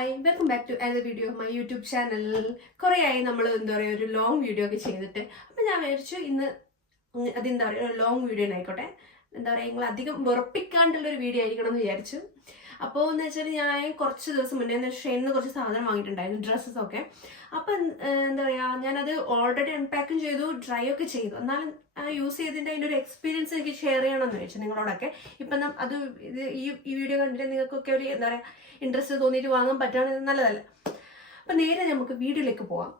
Hi welcome back to a video my YouTube channel കുറേ ആയി നമ്മൾ എന്താ പറയുക ഒരു ലോങ് വീഡിയോ ഒക്കെ ചെയ്തിട്ട്. അപ്പം ഞാൻ വിചാരിച്ചു ഇന്ന് അതെന്താ പറയുക ഒരു ലോങ് വീഡിയോ ആയിക്കോട്ടെ. എന്താ പറയുക നിങ്ങൾ അധികം വെറുപ്പിക്കാണ്ടുള്ള വീഡിയോ ആയിരിക്കണം എന്ന് വിചാരിച്ചു. അപ്പോൾ എന്ന് വെച്ചാൽ ഞാൻ കുറച്ച് ദിവസം മുന്നേ ഷെയിനിൽ കുറച്ച് സാധനം വാങ്ങിയിട്ടുണ്ടായിരുന്നു ഡ്രസ്സസ് ഒക്കെ. അപ്പം എന്താ പറയുക ഞാനത് ഓൾറെഡി അൺപാക്കും ചെയ്തു ഡ്രൈ ഒക്കെ ചെയ്തു. എന്നാലും യൂസ് ചെയ്തതിന്റെ അതിന്റെ ഒരു എക്സ്പീരിയൻസ് എനിക്ക് ഷെയർ ചെയ്യണമെന്ന് ചോദിച്ചു നിങ്ങളോടൊക്കെ. ഇപ്പം അത് ഇത് ഈ വീഡിയോ കണ്ടിട്ട് നിങ്ങൾക്കൊക്കെ ഒരു എന്താ പറയുക ഇൻട്രസ്റ്റ് തോന്നിയിട്ട് വാങ്ങാൻ പറ്റുകയാണെങ്കിൽ നല്ലതല്ല. അപ്പം നേരെ നമുക്ക് വീഡിയോയിലേക്ക് പോവാം.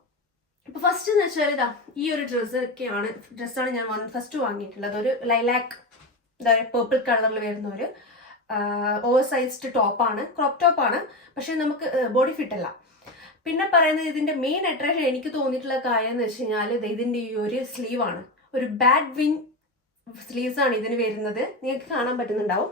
ഇപ്പൊ ഫസ്റ്റ് എന്ന് വെച്ചാൽ ഇതാ ഈ ഒരു ഡ്രസ്സ് ഒക്കെയാണ് ഡ്രസ്സാണ് ഞാൻ ഫസ്റ്റ് വാങ്ങിയിട്ടുള്ളത്. ഒരു ലൈലാക്ക് എന്താ പറയുക പേർപ്പിൾ കളറിൽ വരുന്ന ഒരു ഓവർ സൈസ്ഡ് ടോപ്പാണ് ക്രോപ്പ് ടോപ്പാണ് പക്ഷേ നമുക്ക് ബോഡി ഫിറ്റ് അല്ല. പിന്നെ പറയുന്നത് ഇതിന്റെ മെയിൻ അട്രാക്ഷൻ എനിക്ക് തോന്നിയിട്ടുള്ള കാര്യം എന്ന് വെച്ച് കഴിഞ്ഞാൽ ഇതിന്റെ ഈ ഒരു ആണ്. ഒരു ബാഡ് വിങ് ആണ് ഇതിന് വരുന്നത്. നിങ്ങൾക്ക് കാണാൻ പറ്റുന്നുണ്ടാവും.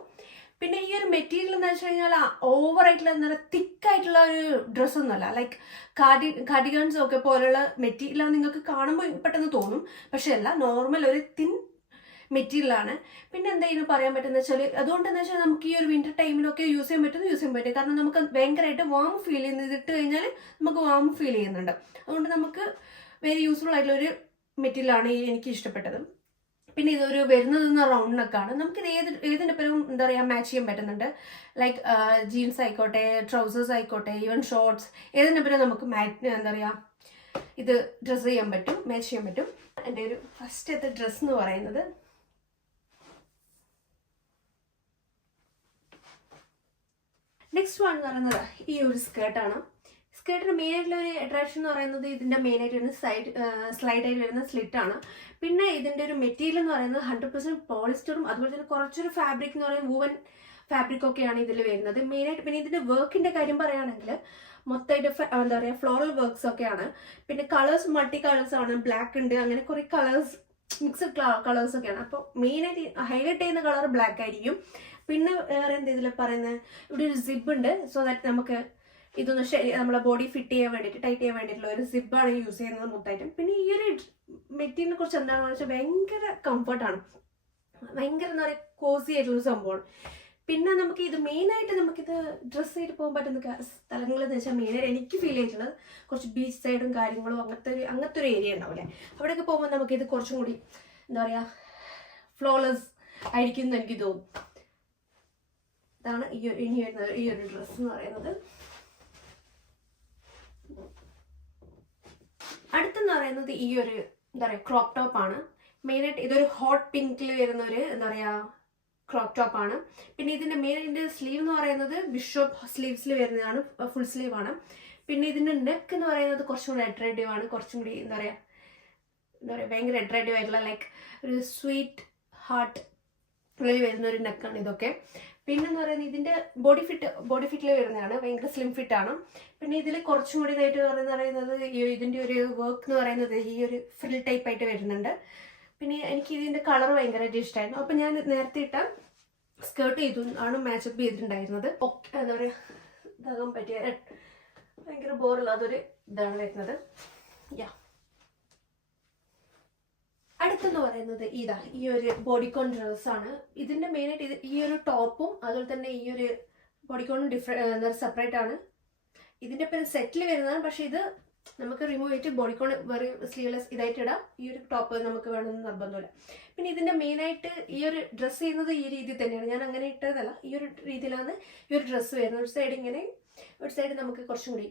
പിന്നെ ഈ ഒരു മെറ്റീരിയൽ എന്ന് വെച്ച് കഴിഞ്ഞാൽ ഓവർ ആയിട്ടുള്ള പറയുക തിക്കായിട്ടുള്ള ഒരു ഡ്രസ്സ് ഒന്നുമല്ല ലൈക്ക് കാർഡി കാർഡിഗൺസ് ഒക്കെ പോലുള്ള മെറ്റീരിയൽ നിങ്ങൾക്ക് കാണുമ്പോൾ പെട്ടെന്ന് തോന്നും. പക്ഷെ അല്ല നോർമൽ ഒരു തിൻ മെറ്റീരിയലാണ്. പിന്നെ എന്തെങ്കിലും പറയാൻ പറ്റുന്ന വെച്ചാൽ അതുകൊണ്ട് എന്ന് വെച്ചാൽ നമുക്ക് ഈ ഒരു വിന്റർ ടൈമിലൊക്കെ യൂസ് ചെയ്യാൻ പറ്റുന്ന യൂസ് ചെയ്യാൻ പറ്റും. കാരണം നമുക്ക് ഭയങ്കരമായിട്ട് വാം ഫീൽ ചെയ്യുന്നത് ഇട്ട് കഴിഞ്ഞാൽ നമുക്ക് വാം ഫീൽ ചെയ്യുന്നുണ്ട്. അതുകൊണ്ട് നമുക്ക് വെരി യൂസ്ഫുൾ ആയിട്ടുള്ള ഒരു മെറ്റീരിയലാണ് എനിക്ക് ഇഷ്ടപ്പെട്ടത്. പിന്നെ ഇതൊരു വരുന്നത് റൗണ്ട് നെക്കാണ്. നമുക്കിത് ഏത് ഏതിന്റെ പേരും എന്താ പറയുക മാച്ച് ചെയ്യാൻ പറ്റുന്നുണ്ട്? ലൈക്ക് ജീൻസ് ആയിക്കോട്ടെ ട്രൗസേഴ്സ് ആയിക്കോട്ടെ ഈവൻ ഷോർട്സ് പേരും നമുക്ക് മാറ്റ് എന്താ പറയുക ഇത് ഡ്രസ്സ് ചെയ്യാൻ പറ്റും മാച്ച് ചെയ്യാൻ പറ്റും. എന്റെ ഒരു ഫസ്റ്റത്തെ ഡ്രസ്സ് എന്ന് പറയുന്നത് നെക്സ്റ്റ് വൺ എന്ന് പറയുന്നത് ഈ ഒരു സ്കേർട്ടാണ് സ്കേർട്ടിന് മെയിൻ ആയിട്ടുള്ള ഒരു അട്രാക്ഷൻ എന്ന് പറയുന്നത് ഇതിന്റെ മെയിൻ ആയിട്ട് വരുന്ന സൈഡ് സ്ലൈഡ് ആയിട്ട് വരുന്ന സ്ലിറ്റ് ആണ്. പിന്നെ ഇതിന്റെ ഒരു മെറ്റീരിയൽ എന്ന് പറയുന്നത് ഹൺഡ്രഡ് പെർസെന്റ് പോളിസ്റ്ററും അതുപോലെ തന്നെ കുറച്ചൊരു ഫാബ്രിക് എന്ന് പറയുന്നത് വൂവൻ ഫാബ്രിക് ഒക്കെയാണ് ഇതിൽ വരുന്നത്. മെയിൻ ആയിട്ട് പിന്നെ ഇതിന്റെ വർക്കിന്റെ കാര്യം പറയുകയാണെങ്കിൽ മൊത്തമായിട്ട് എന്താ പറയുക ഫ്ലോറൽ വർക്ക്സ് ഒക്കെയാണ്. പിന്നെ കളേഴ്സ് മൾട്ടി കളേഴ്സ് ആണ്. ബ്ലാക്ക് ഉണ്ട്. അങ്ങനെ കുറെ കളേഴ്സ് മിക്സഡ് കളേഴ്സ് ഒക്കെയാണ്. അപ്പോൾ മെയിൻ ആയിട്ട് ഹൈലൈറ്റ് ചെയ്യുന്ന കളർ ബ്ലാക്ക് ആയിരിക്കും. പിന്നെ വേറെ എന്താ ഇതിൽ പറയുന്നത് ഇവിടെ ഒരു സിബ് ഉണ്ട്. സോ ദാറ്റ് നമുക്ക് ഇതൊന്ന് ശരി നമ്മളെ ബോഡി ഫിറ്റ് ചെയ്യാൻ വേണ്ടിയിട്ട് ടൈറ്റ് ചെയ്യാൻ വേണ്ടിയിട്ടുള്ള ഒരു സിബാണ് യൂസ് ചെയ്യുന്നത് മൊത്തമായിട്ടും പിന്നെ ഈ ഒരു മെറ്റീരിയലിനെ കുറിച്ച് എന്താണെന്ന് വെച്ചാൽ ഭയങ്കര കംഫർട്ടാണ് ഭയങ്കര എന്താ പറയുക കോസി ആയിട്ടുള്ള സംഭവമാണ്. പിന്നെ നമുക്ക് ഇത് മെയിനായിട്ട് നമുക്കിത് ഡ്രസ്സ് ചെയ്ത് പോകാൻ പറ്റുന്ന സ്ഥലങ്ങൾ എന്ന് വെച്ചാൽ മെയിനായിട്ട് എനിക്ക് ഫീൽ ചെയ്തിട്ടുള്ളത് കുറച്ച് ബീച്ച് സൈഡും കാര്യങ്ങളും അങ്ങനത്തെ ഒരു അങ്ങനത്തെ ഒരു ഏരിയ ഉണ്ടാവില്ലേ അവിടെയൊക്കെ പോകുമ്പോൾ നമുക്കിത് കുറച്ചും കൂടി എന്താ പറയുക ഫ്ലോലെസ് ആയിരിക്കും എന്ന് എനിക്ക് തോന്നും ഇതാണ് ഈ ഒരു ഇനി വരുന്ന ഈ ഒരു ഡ്രസ്സ് എന്ന് പറയുന്നത്. അടുത്തെന്ന് പറയുന്നത് ഈ ഒരു എന്താ പറയുക ക്രോപ്പ് ടോപ്പ് ആണ്. മെയിനായിട്ട് ഇതൊരു ഹോട്ട് പിങ്കിൽ വരുന്ന ഒരു എന്താ പറയുക ക്രോപ്പ് ആണ്. പിന്നെ ഇതിന്റെ മെയിൻ ഇതിന്റെ സ്ലീവ് എന്ന് പറയുന്നത് ബിഷോപ്പ് സ്ലീവ്സിൽ വരുന്നതാണ് ഫുൾ സ്ലീവ് ആണ്. പിന്നെ ഇതിന്റെ നെക്ക് എന്ന് പറയുന്നത് കുറച്ചും കൂടി അട്രാക്റ്റീവ് ആണ്. കുറച്ചും കൂടി എന്താ പറയുക എന്താ പറയുക ഭയങ്കര അട്രാക്റ്റീവ് ആയിട്ടുള്ള ലൈക്ക് ഒരു സ്വീറ്റ് ഹാർട്ട് ഉള്ളിൽ വരുന്ന ഒരു നെക്കാണ് ഇതൊക്കെ. പിന്നെന്ന് പറയുന്നത് ഇതിന്റെ ബോഡി ഫിറ്റ് ബോഡി ഫിറ്റിൽ വരുന്നതാണ്. ഭയങ്കര സ്ലിം ഫിറ്റ് ആണ്. പിന്നെ ഇതിൽ കുറച്ചും കൂടി ഇതായിട്ട് പറയുന്നത് പറയുന്നത് ഈ ഇതിന്റെ ഒരു വർക്ക് എന്ന് പറയുന്നത് ഈ ഒരു ഫ്രിൽ ടൈപ്പ് ആയിട്ട് വരുന്നുണ്ട്. പിന്നെ എനിക്ക് ഇതിന്റെ കളർ ഭയങ്കരമായിട്ട് ഇഷ്ടമായിരുന്നു അപ്പൊ ഞാൻ നേരത്തെ ഇട്ട സ്കേർട്ട് ചെയ്തു ആണ് മാച്ചപ്പ് ചെയ്തിട്ടുണ്ടായിരുന്നത്. ഒക്കെ എന്താ പറയുക ഇതാകാൻ പറ്റിയ ഭയങ്കര ബോറുള്ളതൊരു ഇതാണ് വരുന്നത്. യാ അടുത്തെന്ന് പറയുന്നത് ഇതാ ഈ ഒരു ബോഡിക്കോൺ ഡ്രസ് ആണ്. ഇതിന്റെ മെയിൻ ആയിട്ട് ഈ ഒരു ടോപ്പും അതുപോലെ തന്നെ ഈ ഒരു ബോഡിക്കോണും ഡിഫറെ സെപ്പറേറ്റ് ആണ്. ഇതിന്റെ പേര് സെറ്റിൽ വരുന്നതാണ്. പക്ഷെ ഇത് നമുക്ക് റിമൂവ് ചെയ്തിട്ട് ബോഡിക്കോൺ വെറി സ്ലീവ്ലെസ് ഇതായിട്ട് ഇടാം. ഈ ഒരു ടോപ്പ് നമുക്ക് വേണമെന്ന് നിർബന്ധമില്ല. പിന്നെ ഇതിന്റെ മെയിൻ ആയിട്ട് ഈ ഒരു ഡ്രസ്സ് ചെയ്യുന്നത് ഈ രീതിയിൽ തന്നെയാണ്. ഞാൻ അങ്ങനെ ഇട്ടതല്ല. ഈ ഒരു രീതിയിലാണ് ഈ ഒരു ഡ്രസ്സ് വരുന്നത്. ഒരു സൈഡ് ഇങ്ങനെ ഒരു സൈഡ് നമുക്ക് കുറച്ചും കൂടി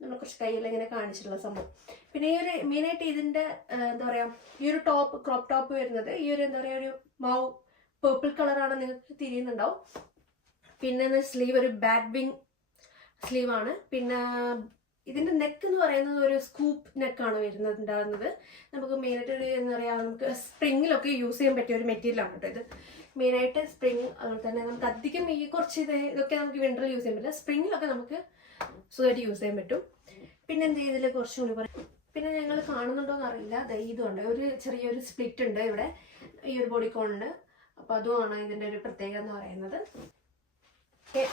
നമ്മൾ കുറച്ച് കയ്യിൽ ഇങ്ങനെ കാണിച്ചിട്ടുള്ള സംഭവം. പിന്നെ ഈ ഒരു മെയിനായിട്ട് ഇതിന്റെ എന്താ പറയാ ഈ ഒരു ടോപ്പ് ക്രോപ്പ് ടോപ്പ് വരുന്നത് ഈ ഒരു എന്താ പറയാ ഒരു മൗ പേർപ്പിൾ കളറാണ് നിങ്ങൾക്ക് തിരിയുന്നുണ്ടാവും. പിന്നെ സ്ലീവ് ഒരു ബാഡ് വിങ് സ്ലീവാണ് പിന്നെ ഇതിന്റെ നെക്ക് എന്ന് പറയുന്നത് ഒരു സ്കൂപ്പ് നെക്കാണ് വരുന്നത് ഉണ്ടാകുന്നത് നമുക്ക് മെയിനായിട്ട് ഒരു എന്താ പറയാ നമുക്ക് സ്പ്രിങ്ങിലൊക്കെ യൂസ് ചെയ്യാൻ പറ്റിയ ഒരു മെറ്റീരിയൽ ആണ് കേട്ടോ ഇത്. മെയിനായിട്ട് സ്പ്രിങ് അതുപോലെ തന്നെ നമുക്ക് അധികം ഈ കുറച്ച് ഇത് ഇതൊക്കെ നമുക്ക് വിന്ററിൽ യൂസ് ചെയ്യാൻ പറ്റില്ല. സ്പ്രിങ്ങിലൊക്കെ നമുക്ക് സുഖമായിട്ട് യൂസ് ചെയ്യാൻ പറ്റും. പിന്നെ എന്ത് ചെയ്തില്ല കുറച്ചും കൂടി പറയാം പിന്നെ ഞങ്ങൾ കാണുന്നുണ്ടോ എന്നറിയില്ല ഇതുണ്ട്. ഒരു ചെറിയൊരു സ്പ്ലിറ്റ് ഉണ്ട് ഇവിടെ. ഈ ഒരു ബോഡി കോണിന് അപ്പോൾ അതുമാണ് ഇതിന്റെ ഒരു പ്രത്യേകത എന്ന് പറയുന്നത്.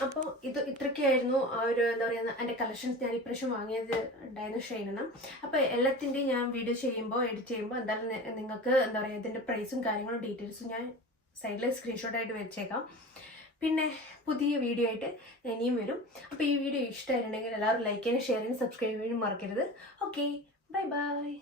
അപ്പോൾ ഇത് ഇത്രയ്ക്കായിരുന്നു ആ ഒരു എന്താ പറയുക എന്റെ കളക്ഷൻസ് ഞാൻ ഇപ്രാവശ്യം വാങ്ങിയത് ഉണ്ടായിരുന്നു ഷൈനണം അപ്പോൾ എല്ലാത്തിന്റെയും ഞാൻ വീഡിയോ ചെയ്യുമ്പോൾ എഡിറ്റ് ചെയ്യുമ്പോൾ എന്തായാലും നിങ്ങൾക്ക് എന്താ പറയുക ഇതിന്റെ പ്രൈസും കാര്യങ്ങളും ഡീറ്റെയിൽസും ഞാൻ സൈഡിൽ സ്ക്രീൻഷോട്ട് ആയിട്ട് വെച്ചേക്കാം. പിന്നെ പുതിയ വീഡിയോ ആയിട്ട് ഇനിയും വരും. അപ്പോൾ ഈ വീഡിയോ ഇഷ്ടമായിട്ടുണ്ടെങ്കിൽ എല്ലാവരും ലൈക്ക് ചെയ്യാനും ഷെയർ ചെയ്യാനും സബ്സ്ക്രൈബ് ചെയ്യാനും മറക്കരുത്. Okay bye bye